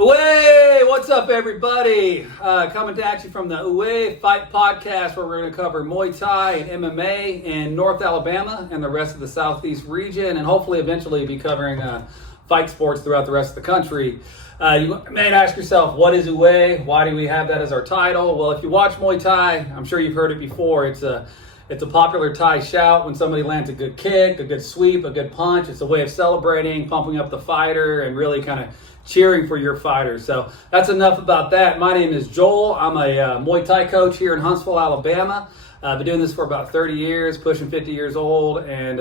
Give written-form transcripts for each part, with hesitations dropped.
Oowee! What's up, everybody? Coming at you from the Oowee Fight Podcast, where we're going to cover Muay Thai and MMA in North Alabama and the rest of the Southeast region, and hopefully eventually be covering fight sports throughout the rest of the country. You may ask yourself, what is Oowee? Why do we have that as our title? Well, if you watch Muay Thai, I'm sure you've heard it before. It's a popular Thai shout when somebody lands a good kick, a good sweep, a good punch. It's a way of celebrating, pumping up the fighter, and really kind of cheering for your fighter. So that's enough about that. My name is Joel. I'm a Muay Thai coach here in Huntsville, Alabama. I've been doing this for about 30 years, pushing 50 years old, and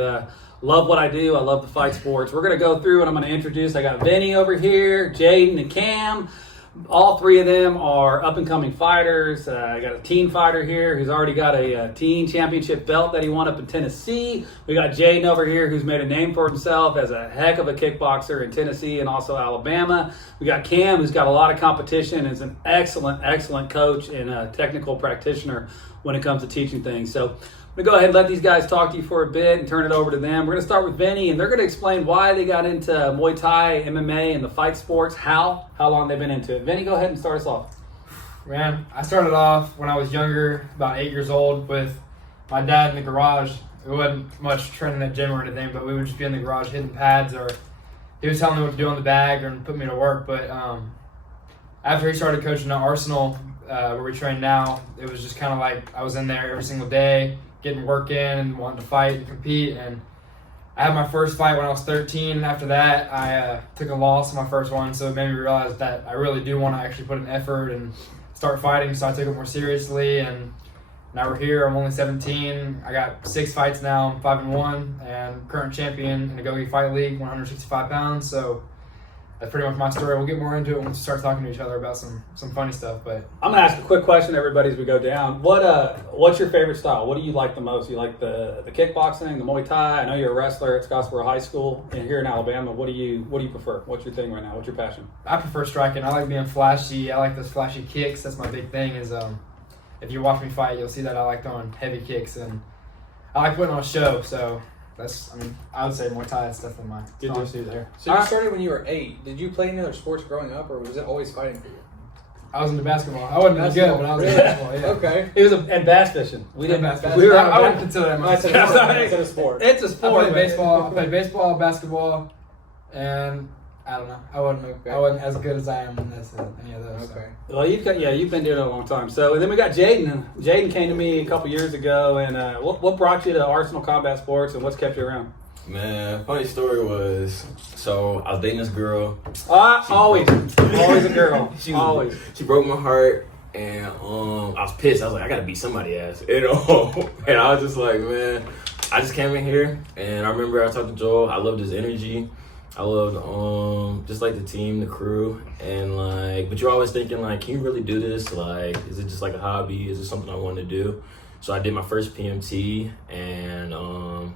love what I do. I love the fight sports. We're going to go through and I'm going to introduce. I got Vinny over here, Jaden and Cam. All three of them are up-and-coming fighters. I got a teen fighter here who's already got a teen championship belt that he won up in Tennessee. We got Jaden over here who's made a name for himself as a heck of a kickboxer in Tennessee and also Alabama. We got Cam, who's got a lot of competition and is an excellent coach and a technical practitioner when it comes to teaching things. So I'm going to go ahead and let these guys talk to you for a bit and turn it over to them. We're going to start with Vinny, and they're going to explain why they got into Muay Thai, MMA, and the fight sports, how long they've been into it. Vinny, go ahead and start us off. Man, I started off when I was younger, about 8 years old, with my dad in the garage. It wasn't much training at gym or anything, but we would just be in the garage hitting pads, or he was telling me what to do on the bag and put me to work. But after he started coaching at Arsenal, where we train now, it was just kind of like I was in there every single day, getting work in and wanting to fight and compete. And I had my first fight when I was 13. And after that, I took a loss in my first one, so it made me realize that I really do want to actually put an effort and start fighting. So I took it more seriously, and now we're here. I'm only 17. I got 6 fights now. I'm 5-1 and current champion in the Gogi Fight League, 165 pounds. So that's pretty much my story. We'll get more into it once we start talking to each other about some funny stuff. But I'm gonna ask a quick question, everybody, as we go down. What's your favorite style? What do you like the most? You like the kickboxing, the Muay Thai? I know you're a wrestler at Scottsboro High School, and here in Alabama. What do you prefer? What's your thing right now? What's your passion? I prefer striking. I like being flashy. I like those flashy kicks. That's my big thing. Is if you watch me fight, you'll see that I like throwing heavy kicks, and I like putting on a show. So I would say Muay Thai is definitely my strong suit there. So you started when you were 8. Did you play any other sports growing up, or was it always fighting for you? I was into basketball. I wasn't as good, but I was into basketball, yeah. Okay. It was and bass fishing. I wouldn't consider that my sport. It's a sport. It's a sport. I played baseball, basketball, and I don't know. I wasn't as good as I am in any of those. Okay. So. Well, you've been doing it a long time. So and then we got Jaden. Jaden came to me a couple years ago, and what brought you to Arsenal Combat Sports, and what's kept you around? Man, funny story was, so I was dating this girl. Always a girl. She broke my heart, and I was pissed. I was like, I gotta beat somebody ass, and I was just like, man, I just came in here, and I remember I talked to Joel. I loved his energy. I loved just like the team, the crew, and but you're always thinking like, can you really do this? Like, is it just like a hobby? Is it something I want to do? So I did my first PMT, and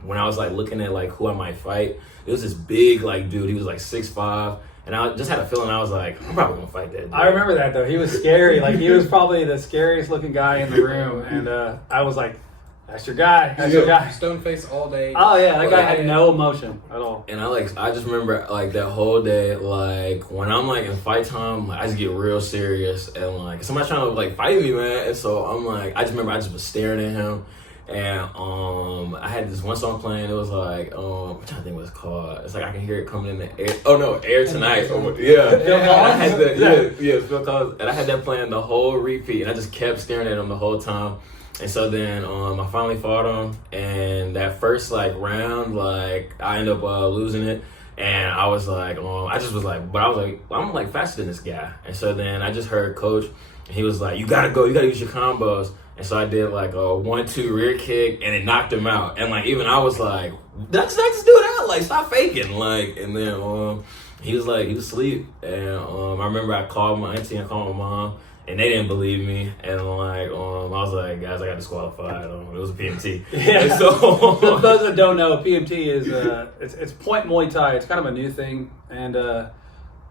when I was like looking at like who I might fight, it was this big like dude. He was like 6'5", and I just had a feeling I was like, I'm probably gonna fight that dude. I remember that though. He was scary. Like he was probably the scariest looking guy in the room, and I was like, that's your guy. That's your guy. Stone face all day. Oh yeah, that guy had no emotion at all. And I just remember like that whole day, like when I'm like in fight time, like, I just get real serious, and like somebody's trying to like fight me, man. And so I'm like, I just remember I just was staring at him, and I had this one song playing. It was like, I'm trying to think what it's called. It's like I can hear it coming in the air. Oh no, Air Tonight. Yeah. And I had that. Yeah, Phil Collins. And I had that playing the whole repeat, and I just kept staring at him the whole time. And so then I finally fought him, and that first like round, like I ended up losing it, and I was like, I just was like, but I was like, I'm like faster than this guy. And so then I just heard coach, and he was like, you gotta use your combos. And so I did like a 1-2 rear kick, and it knocked him out. And like even I was like, did I just do that? Like stop faking, like. And then he was asleep, and I remember I called my auntie and called my mom. And they didn't believe me, and like I was like, guys, I got disqualified. It was a PMT. Yeah. And so for those that don't know, PMT is it's Point Muay Thai. It's kind of a new thing, and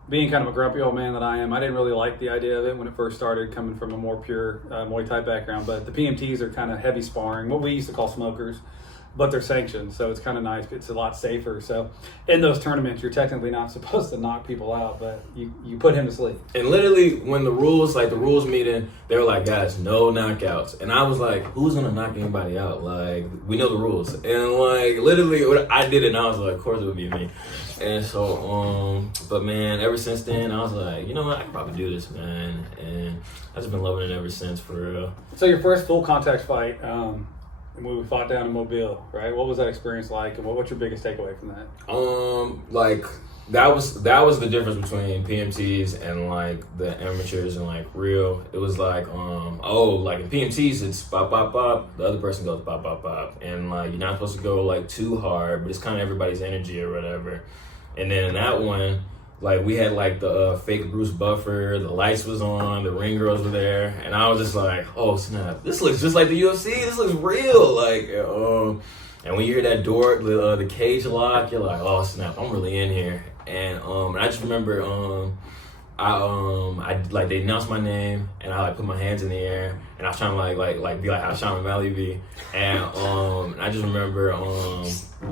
being kind of a grumpy old man that I am, I didn't really like the idea of it when it first started, coming from a more pure Muay Thai background. But the PMTs are kind of heavy sparring, what we used to call smokers. but they're sanctioned, so it's kind of nice. It's a lot safer. So in those tournaments, you're technically not supposed to knock people out, but you put him to sleep. And literally, when the rules meeting, they were like, guys, no knockouts. And I was like, who's going to knock anybody out? Like, we know the rules. And, like, literally, I did it, and I was like, of course it would be me. And so, but, man, ever since then, I was like, you know what? I can probably do this, man. And I've just been loving it ever since, for real. So your first full contact fight, when we fought down in Mobile, right? What was that experience like, and what's your biggest takeaway from that? Like that was the difference between PMTs and like the amateurs and like real. It was like like in PMTs it's bop bop bop, the other person goes bop bop bop, and like you're not supposed to go like too hard, but it's kind of everybody's energy or whatever. And then in that one, like we had like the fake Bruce Buffer, the lights was on, the ring girls were there, and I was just like, oh snap, this looks just like the UFC. This looks real. Like, and when you hear that door, the cage lock, you're like, oh snap, I'm really in here. And I just remember, I like they announced my name, and I like put my hands in the air, and I was trying to like be like how Sean O'Malley be, and I just remember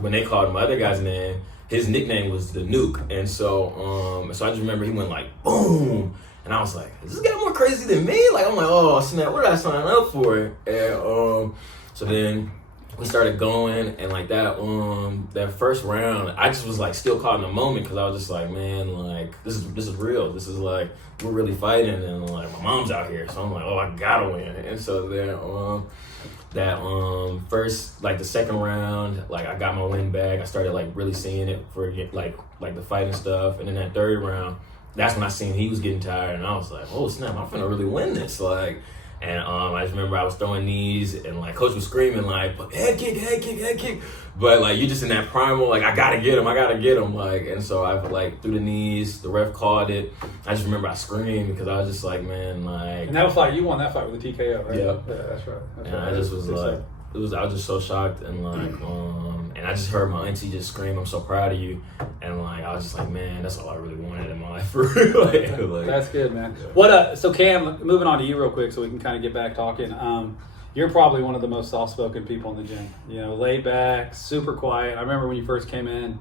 when they called my other guy's name. His nickname was the Nuke, and so I just remember he went like boom, and I was like, is this guy more crazy than me? Like I'm like, oh snap, what did I sign up for? And so then we started going, and like that first round, I just was like still caught in the moment because I was just like, man, like this is real. This is like we're really fighting, and like my mom's out here, so I'm like, oh, I gotta win. And so then that first, like the second round, like I got my win back. I started like really seeing it for like the fighting stuff. And then that third round, that's when I seen he was getting tired, and I was like, oh snap, I'm finna really win this. Like, and I just remember I was throwing knees, and like coach was screaming like head kick. But like you just in that primal, like I gotta get him. Like, and so I like threw the knees. The ref called it. I just remember I screamed because I was just like, man, like. And that was like you won that fight with the TKO, right? Yeah, that's right. And I just was like, I was just so shocked, and like, and I just heard my auntie just scream, "I'm so proud of you," and like I was just like, man, that's all I really wanted in my life for real. like, that's good, man. What so Cam, moving on to you real quick, so we can kind of get back talking. You're probably one of the most soft-spoken people in the gym. You know, laid back, super quiet. I remember when you first came in,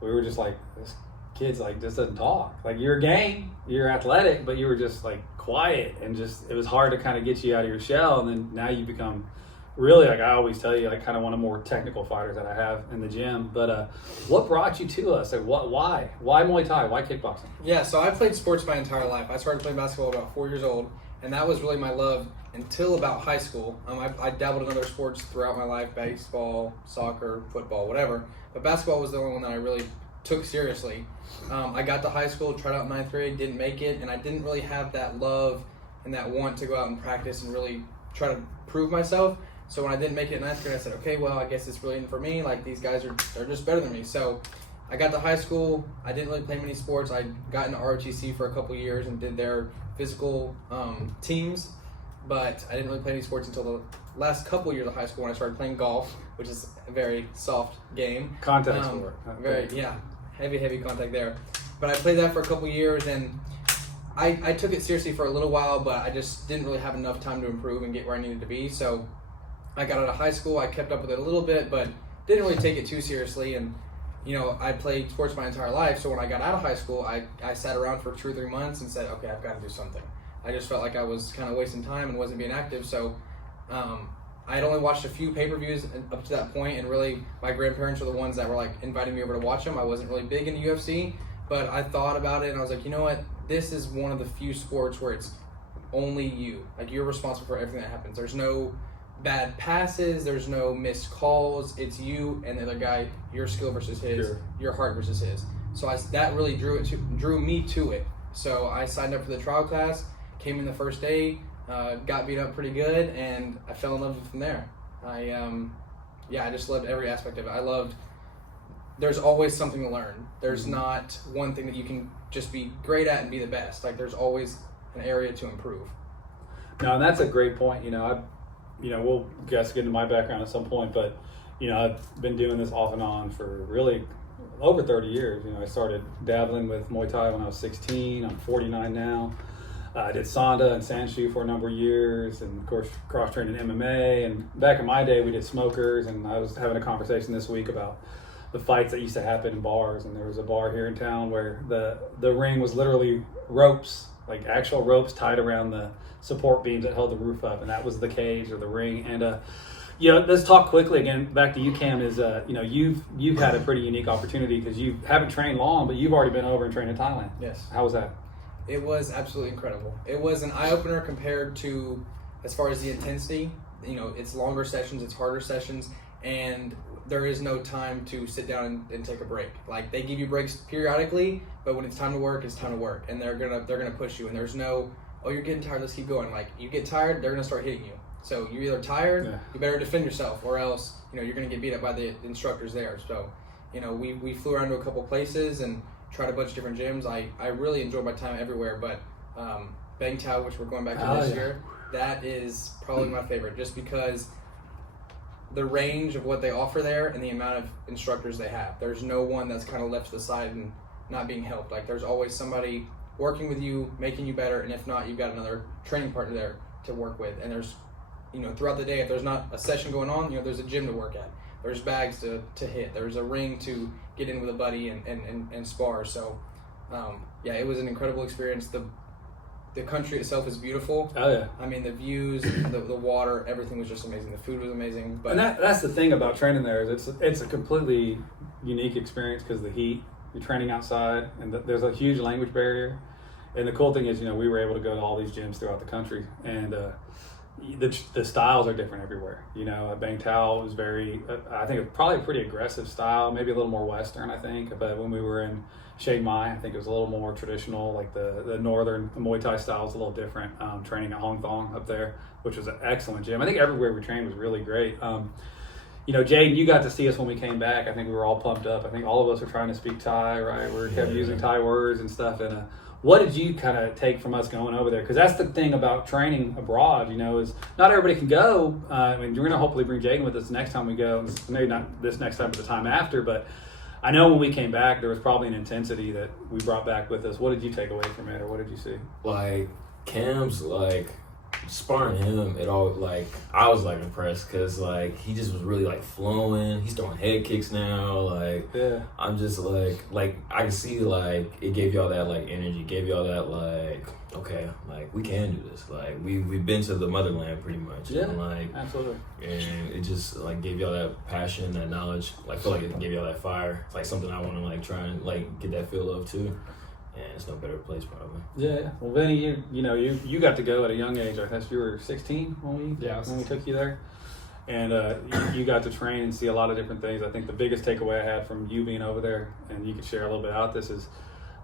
we were just like, this kid's like just doesn't talk. Like you're game, you're athletic, but you were just like quiet, and just it was hard to kind of get you out of your shell. And then now you become really, like I always tell you, like kind of one of the more technical fighters that I have in the gym. But what brought you to us? Like why Muay Thai? Why kickboxing? Yeah, so I played sports my entire life. I started playing basketball about 4 years old, and that was really my love until about high school. I dabbled in other sports throughout my life, baseball, soccer, football, whatever. But basketball was the only one that I really took seriously. I got to high school, tried out in ninth grade, didn't make it, and I didn't really have that love and that want to go out and practice and really try to prove myself. So when I didn't make it in ninth grade, I said, okay, well, I guess it's really in for me. Like, these guys are just better than me. So I got to high school. I didn't really play many sports. I got into ROTC for a couple years and did their physical teams. But I didn't really play any sports until the last couple years of high school when I started playing golf, which is a very soft game. Contact sport. Heavy contact there. But I played that for a couple years, and I took it seriously for a little while, but I just didn't really have enough time to improve and get where I needed to be. So I got out of high school. I kept up with it a little bit, but didn't really take it too seriously. And, you know, I played sports my entire life, so when I got out of high school, I sat around for 2 or 3 months and said, okay, I've got to do something. I just felt like I was kind of wasting time and wasn't being active, so I had only watched a few pay-per-views up to that point, and really my grandparents were the ones that were like inviting me over to watch them. I wasn't really big into UFC, but I thought about it and I was like, you know what, this is one of the few sports where it's only you. Like, you're responsible for everything that happens. There's no bad passes, there's no missed calls. It's you and the other guy, your skill versus his, Sure. your heart versus his. So that really drew me to it. So I signed up for the trial class, came in the first day, got beat up pretty good, and I fell in love with it from there. I just loved every aspect of it. There's always something to learn. There's not one thing that you can just be great at and be the best. Like, there's always an area to improve. No, and that's a great point. We'll get into my background at some point, but I've been doing this off and on for really over 30 years. I started dabbling with Muay Thai when I was 16. I'm 49 now. I did Sonda and Sanshu for a number of years, and of course cross-trained in MMA. And back in my day, we did smokers, and I was having a conversation this week about the fights that used to happen in bars. And there was a bar here in town where the ring was literally ropes, like actual ropes tied around the support beams that held the roof up, and that was the cage or the ring. And let's talk quickly again back to you, Cam. Is you've had a pretty unique opportunity because you haven't trained long, but you've already been over and trained in Thailand. Yes. How was that? It was absolutely incredible. It was an eye-opener compared to, as far as the intensity, it's longer sessions, it's harder sessions, and there is no time to sit down and take a break. Like, they give you breaks periodically, but when it's time to work, it's time to work, and they're gonna push you, and there's no, oh, you're getting tired, let's keep going. Like, you get tired, they're gonna start hitting you. So you're either tired, you better defend yourself, or else, you're gonna get beat up by the instructors there. So, we flew around to a couple places and tried a bunch of different gyms. I really enjoyed my time everywhere, but Bang Tao, which we're going back to this year, that is probably my favorite, just because the range of what they offer there and the amount of instructors they have. There's no one that's kind of left to the side and not being helped. Like, there's always somebody working with you, making you better, and if not, you've got another training partner there to work with. And there's, throughout the day, if there's not a session going on, there's a gym to work at. There's bags to hit. There's a ring to get in with a buddy and spar. So, it was an incredible experience. The country itself is beautiful. Oh yeah. I mean, the views, the water, everything was just amazing. The food was amazing. But and that's the thing about training there is it's a completely unique experience because of the heat. You're training outside, and there's a huge language barrier. And the cool thing is, we were able to go to all these gyms throughout the country, and the styles are different everywhere. Bang Tao was very, I think, probably a pretty aggressive style, maybe a little more Western, I think. But when we were in Chiang Mai, I think it was a little more traditional, like the northern Muay Thai style is a little different. Training at Hong Thong up there, which was an excellent gym. I think everywhere we trained was really great. Jaden, you got to see us when we came back. I think we were all pumped up. I think all of us were trying to speak Thai, right? We kept using Thai words and stuff. And what did you kind of take from us going over there? Because that's the thing about training abroad, is not everybody can go. We're going to hopefully bring Jaden with us next time we go. Maybe not this next time, but the time after. But I know when we came back, there was probably an intensity that we brought back with us. What did you take away from it, or what did you see? Like, Cam's, sparring him, I was, impressed because, he just was really, flowing. He's throwing head kicks now. I'm just, I can see, it gave y'all that, energy, gave y'all that, okay, we can do this. We've been to the motherland pretty much. Yeah, and, absolutely. And it just, gave y'all that passion, that knowledge. I feel like it gave y'all that fire. It's, something I want to, try and, get that feel of, too. And it's no better place, probably. Yeah. Well, Vinny, you got to go at a young age. I guess you were 16 when we took you there, and you got to train and see a lot of different things. I think the biggest takeaway I had from you being over there, and you could share a little bit about this, is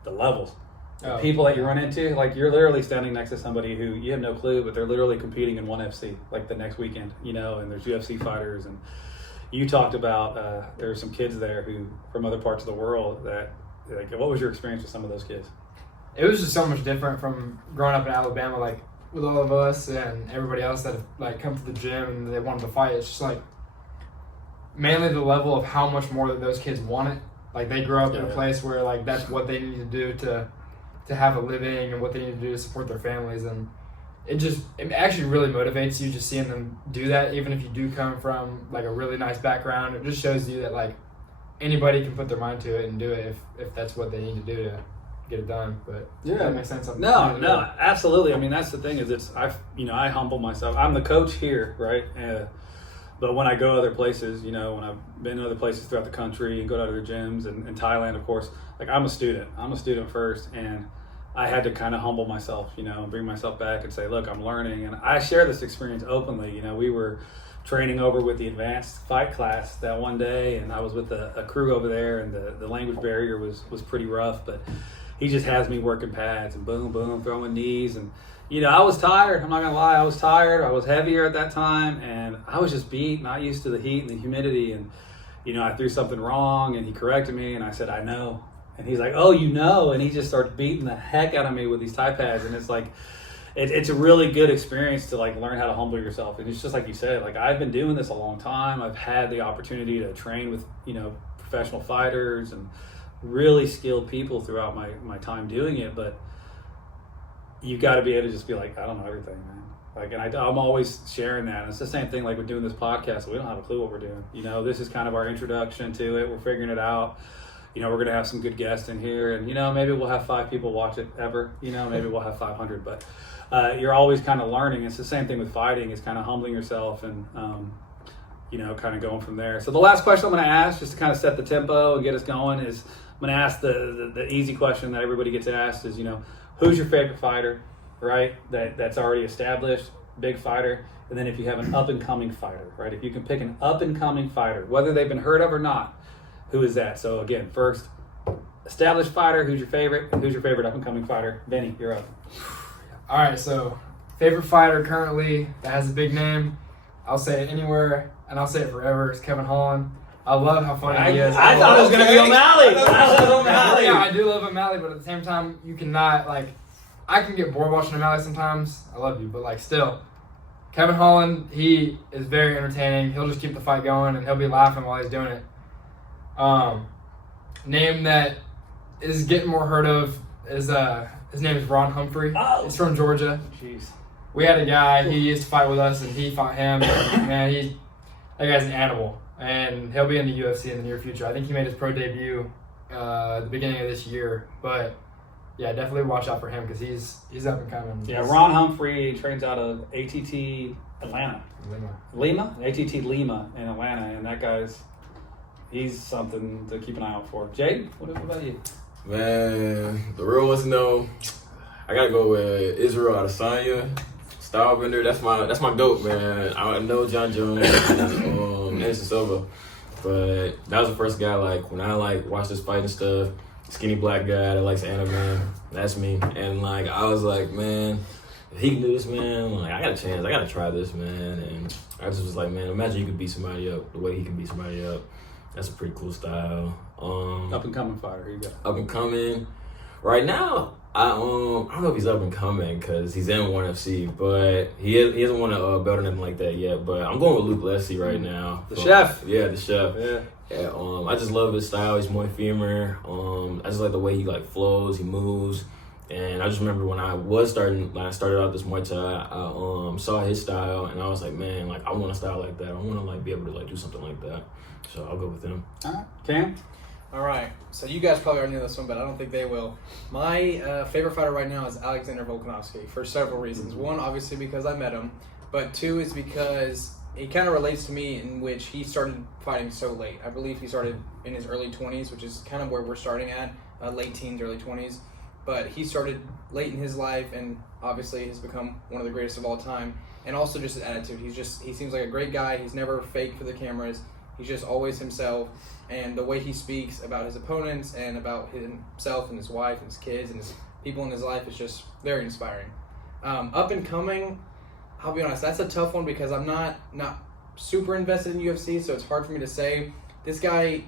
the levels. The people that you run into, you're literally standing next to somebody who you have no clue, but they're literally competing in ONE FC the next weekend. And there's UFC fighters, and you talked about there were some kids there who from other parts of the world that. What was your experience with some of those kids? It was just so much different from growing up in Alabama, with all of us and everybody else that have come to the gym and they wanted to fight. It's just mainly the level of how much more that those kids want it. They grew up in a place where that's what they need to do to have a living and what they need to do to support their families, and it actually really motivates you just seeing them do that. Even if you do come from a really nice background, it just shows you that anybody can put their mind to it and do it if that's what they need to do to get it done. But does that make sense? No, absolutely. I mean, that's the thing is I humble myself. I'm the coach here, right? But when I go other places, when I've been to other places throughout the country and go to other gyms and Thailand, of course, I'm a student. I'm a student first, and I had to kind of humble myself, and bring myself back and say, look, I'm learning. And I share this experience openly. We were training over with the advanced fight class that one day, and I was with a crew over there, and the language barrier was pretty rough, but he just has me working pads and boom, boom, throwing knees. And, I was tired. I'm not going to lie. I was tired. I was heavier at that time, and I was just beat, not used to the heat and the humidity. And, I threw something wrong, and he corrected me, and I said, I know. And he's like, oh, and he just started beating the heck out of me with these Thai pads. And it's it's a really good experience to learn how to humble yourself. And it's just like you said, I've been doing this a long time. I've had the opportunity to train with, professional fighters and really skilled people throughout my time doing it. But you got to be able to just be like, I don't know everything, man. Like, and I'm always sharing that. And it's the same thing like we're doing this podcast. We don't have a clue what we're doing. You know, this is kind of our introduction to it. We're figuring it out. You know, we're going to have some good guests in here. And, you know, maybe we'll have 5 people watch it ever. You know, maybe we'll have 500. But you're always kind of learning. It's the same thing with fighting. It's kind of humbling yourself and, you know, kind of going from there. So the last question I'm going to ask, just to kind of set the tempo and get us going, is I'm going to ask the easy question that everybody gets asked is, you know, who's your favorite fighter, right? That's already established, big fighter. And then if you have an up-and-coming fighter, right? If you can pick an up-and-coming fighter, whether they've been heard of or not, who is that? So again, first, established fighter, who's your favorite? And who's your favorite up-and-coming fighter? Vinny, you're up. All right, so favorite fighter currently that has a big name, I'll say it anywhere, and I'll say it forever, is Kevin Holland. I love how funny he is. I thought it was going to be O'Malley. I love O'Malley. Yeah, I do love O'Malley, but at the same time, you cannot, like, I can get bored watching O'Malley sometimes. I love you, but, like, still. Kevin Holland, he is very entertaining. He'll just keep the fight going, and he'll be laughing while he's doing it. Name that is getting more heard of is, his name is Ron Humphrey. Oh. He's from Georgia. Jeez. We had a guy, he used to fight with us, and he fought him. Man, that guy's an animal. And he'll be in the UFC in the near future. I think he made his pro debut at the beginning of this year. But, yeah, definitely watch out for him because he's up and coming. Yeah, Ron Humphrey trains out of ATT Atlanta. Lima? ATT Lima in Atlanta. And that he's something to keep an eye out for. Jaden, what about you? Man, the real ones know. I gotta go with Israel Adesanya, Stylebender. That's my goat, man. I know John Jones and Anderson Silva, but that was the first guy. Like when I watched this fight and stuff, skinny black guy that likes anime. That's me. And like I was like, man, if he can do this, man, like I got a chance. I gotta try this, man. And I just was like, man, imagine you could beat somebody up the way he can beat somebody up. That's a pretty cool style. Up and coming fighter. Who you got? Up and coming. Right now, I don't know if he's up and coming because he's in ONE FC, but he hasn't won a belt or nothing like that yet. But I'm going with Luke Leslie right now. The chef. Yeah, the chef. Yeah. Yeah. I just love his style. He's more femur. I just like the way he flows, he moves. And I just remember when I started out this Muay Thai, I saw his style and I was like, man, like I want a style like that. I want to be able to do something like that. So I'll go with him. All right, Cam. All right, so you guys probably already know this one, but I don't think they will. My favorite fighter right now is Alexander Volkanovski for several reasons. One, obviously because I met him, but two is because he kind of relates to me in which he started fighting so late. I believe he started in his early 20s, which is kind of where we're starting at, late teens, early 20s. But he started late in his life and obviously has become one of the greatest of all time. And also just his attitude. He seems like a great guy. He's never fake for the cameras. He's just always himself. And the way he speaks about his opponents and about himself and his wife and his kids and his people in his life is just very inspiring. Up and coming, I'll be honest, that's a tough one because I'm not super invested in UFC, so it's hard for me to say. This guy,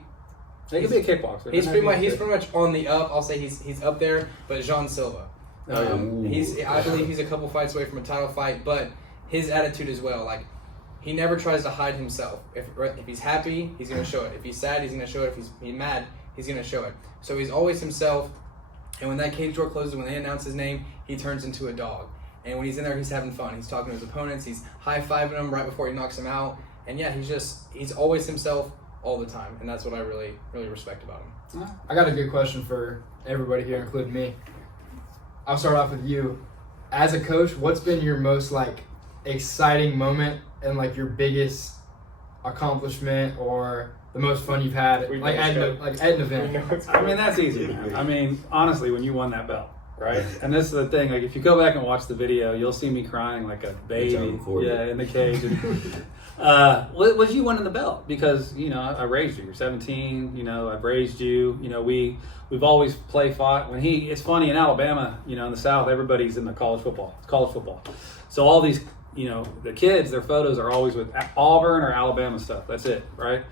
He could be a kickboxer. he's pretty much on the up. I'll say he's up there, but Jean Silva. I believe he's a couple fights away from a title fight, but his attitude as well, like he never tries to hide himself. If he's happy, he's gonna show it. If he's sad, he's gonna show it. If he's mad, he's gonna show it. So he's always himself. And when that cage door closes, when they announce his name, he turns into a dog. And when he's in there, he's having fun. He's talking to his opponents. He's high-fiving them right before he knocks them out. And yeah, he's always himself all the time. And that's what I really, really respect about him. I got a good question for everybody here, including me. I'll start off with you. As a coach, what's been your most exciting moment and your biggest accomplishment or the most fun you've had at an event? I mean, that's easy, man. I mean, honestly, when you won that belt, right? And this is the thing, if you go back and watch the video, you'll see me crying like a baby. Yeah, in the cage. Was you winning the belt? Because, I raised you. You're 17, I've raised you. We've always fought. It's funny, in Alabama, in the South, everybody's in the college football. It's college football. So all these, the kids, their photos are always with Auburn or Alabama stuff. That's it, right?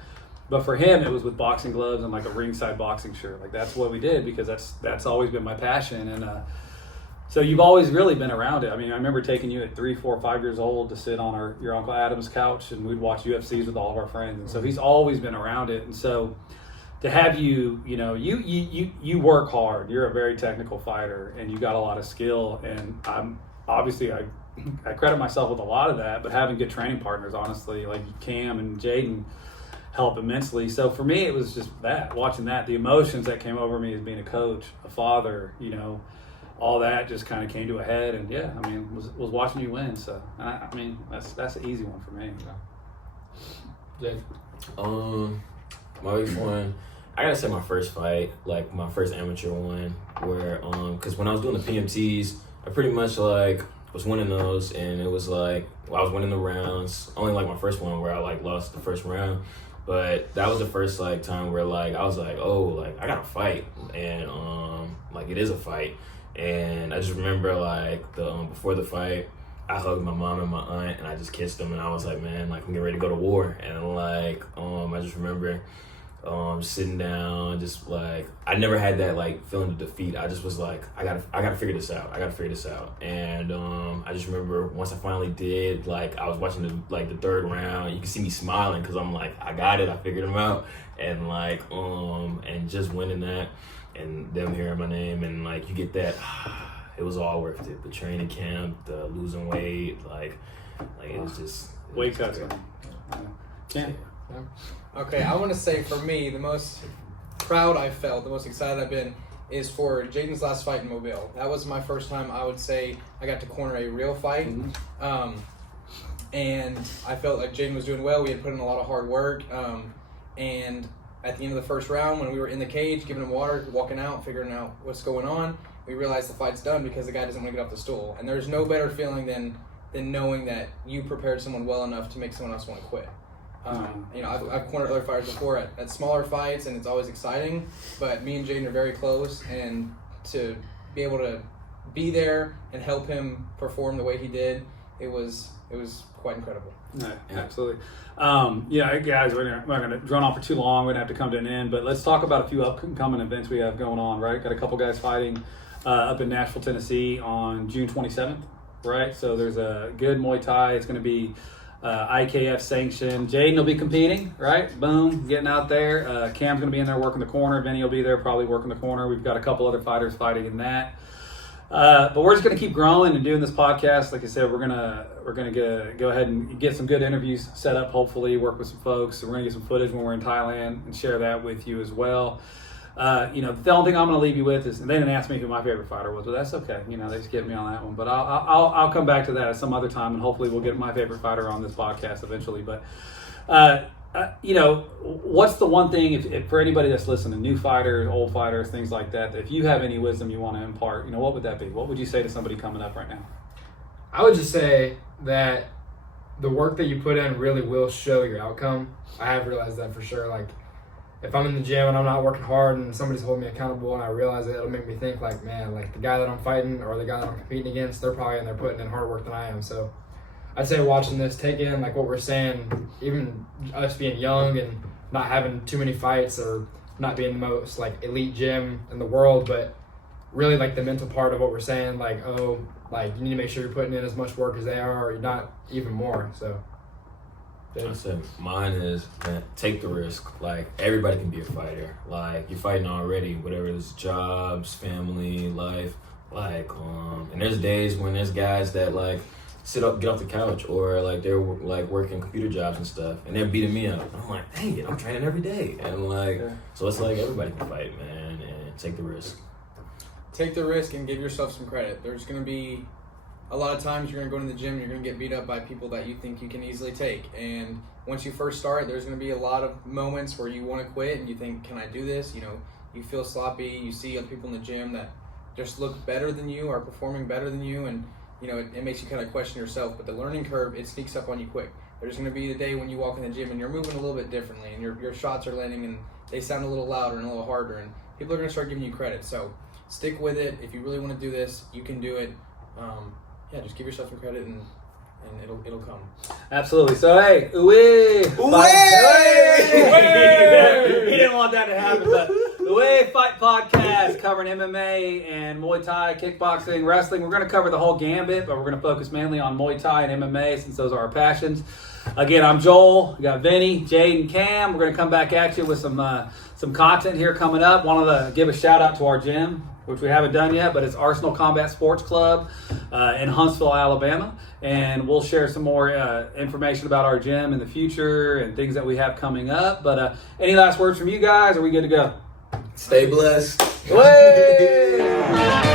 But for him, it was with boxing gloves and a ringside boxing shirt. That's what we did because that's always been my passion. And so you've always really been around it. I mean, I remember taking you at 3, 4, 5 years old to sit on your Uncle Adam's couch and we'd watch UFCs with all of our friends. And so he's always been around it. And so to have you work hard. You're a very technical fighter, and you got a lot of skill. And I credit myself with a lot of that. But having good training partners, honestly, like Cam and Jaden, help immensely. So for me, it was just watching that, the emotions that came over me as being a coach, a father, all that just kind of came to a head. And was watching you win. So that's an easy one for me. Jake. My biggest one, I gotta say my first fight, like my first amateur one, where because when I was doing the PMTs, I pretty much like was winning those, and it was like I was winning the rounds. Only like my first one where I like lost the first round, but that was the first like time where like I was like, oh, like I gotta fight, and like it is a fight, and I just remember like the before the fight, I hugged my mom and my aunt, and I just kissed them, and I was like, man, like I'm getting ready to go to war, and like I just remember sitting down, just like I never had that like feeling of defeat. I just was like, I gotta figure this out. And I just remember once I finally did, like I was watching the third round. You can see me smiling because I'm like, I got it. I figured them out, and like and just winning that, and them hearing my name, and like you get that. It was all worth it. The training camp, the losing weight, like it was just weight cuts. Yeah. Okay, I want to say for me, the most proud I felt, the most excited I've been, is for Jaden's last fight in Mobile. That was my first time, I would say, I got to corner a real fight. Mm-hmm. And I felt like Jaden was doing well. We had put in a lot of hard work. And at the end of the first round, when we were in the cage, giving him water, walking out, figuring out what's going on, we realized the fight's done because the guy doesn't want to get off the stool. And there's no better feeling than knowing that you prepared someone well enough to make someone else want to quit. I've cornered other fighters before at smaller fights, and it's always exciting. But me and Jaden are very close, and to be able to be there and help him perform the way he did, it was quite incredible. Yeah, absolutely. Guys, we're not going to drone on for too long. We're going to have to come to an end, but let's talk about a few upcoming events we have going on. Right, got a couple guys fighting up in Nashville, Tennessee on June 27th. Right, so there's a good Muay Thai. It's going to be IKF sanctioned. Jaden will be competing, right? Boom, getting out there. Cam's going to be in there working the corner. Vinny will be there probably working the corner. We've got a couple other fighters fighting in that. But we're just going to keep growing and doing this podcast. Like I said, we're gonna go ahead and get some good interviews set up. Hopefully, work with some folks. We're gonna get some footage when we're in Thailand and share that with you as well. The only thing I'm going to leave you with is, and they didn't ask me who my favorite fighter was, but that's okay. They just get me on that one. But I'll come back to that at some other time, and hopefully we'll get my favorite fighter on this podcast eventually. But, what's the one thing, if for anybody that's listening, new fighters, old fighters, things like that, if you have any wisdom you want to impart, what would that be? What would you say to somebody coming up right now? I would just say that the work that you put in really will show your outcome. I have realized that for sure. Like, if I'm in the gym and I'm not working hard and somebody's holding me accountable and I realize it, it'll make me think like, man, like the guy that I'm fighting or the guy that I'm competing against, they're probably in there putting in harder work than I am. So I'd say watching this, take in like what we're saying, even us being young and not having too many fights or not being the most like elite gym in the world, but really like the mental part of what we're saying, like, oh, like you need to make sure you're putting in as much work as they are or not even more. So I said mine is, man, take the risk. Like everybody can be a fighter. Like you're fighting already, whatever it is, jobs, family, life. Like and there's days when there's guys that like sit up, get off the couch, or like they're like working computer jobs and stuff, and they're beating me up. I'm like, dang it, I'm training every day, and like so it's like everybody can fight, man, and take the risk. Take the risk and give yourself some credit. There's going to be a lot of times you're going to go into the gym and you're going to get beat up by people that you think you can easily take. And once you first start, there's going to be a lot of moments where you want to quit and you think, can I do this? You feel sloppy. You see other people in the gym that just look better than you, are performing better than you, and it makes you kind of question yourself. But the learning curve, it sneaks up on you quick. There's going to be the day when you walk in the gym and you're moving a little bit differently and your shots are landing and they sound a little louder and a little harder, and people are going to start giving you credit. So stick with it. If you really want to do this, you can do it. Just give yourself some credit and it'll come. Absolutely. So hey, Oowee! He didn't want that to happen, but Oowee Fight Podcast covering MMA and Muay Thai, kickboxing, wrestling. We're going to cover the whole gambit, but we're going to focus mainly on Muay Thai and MMA since those are our passions. Again, I'm Joel. We got Vinny, Jaden, Cam. We're going to come back at you with some some content here coming up. Want to give a shout out to our gym, which we haven't done yet, but it's Arsenal Combat Sports Club in Huntsville, Alabama. And we'll share some more information about our gym in the future and things that we have coming up. But any last words from you guys? Are we good to go? Stay blessed. Way!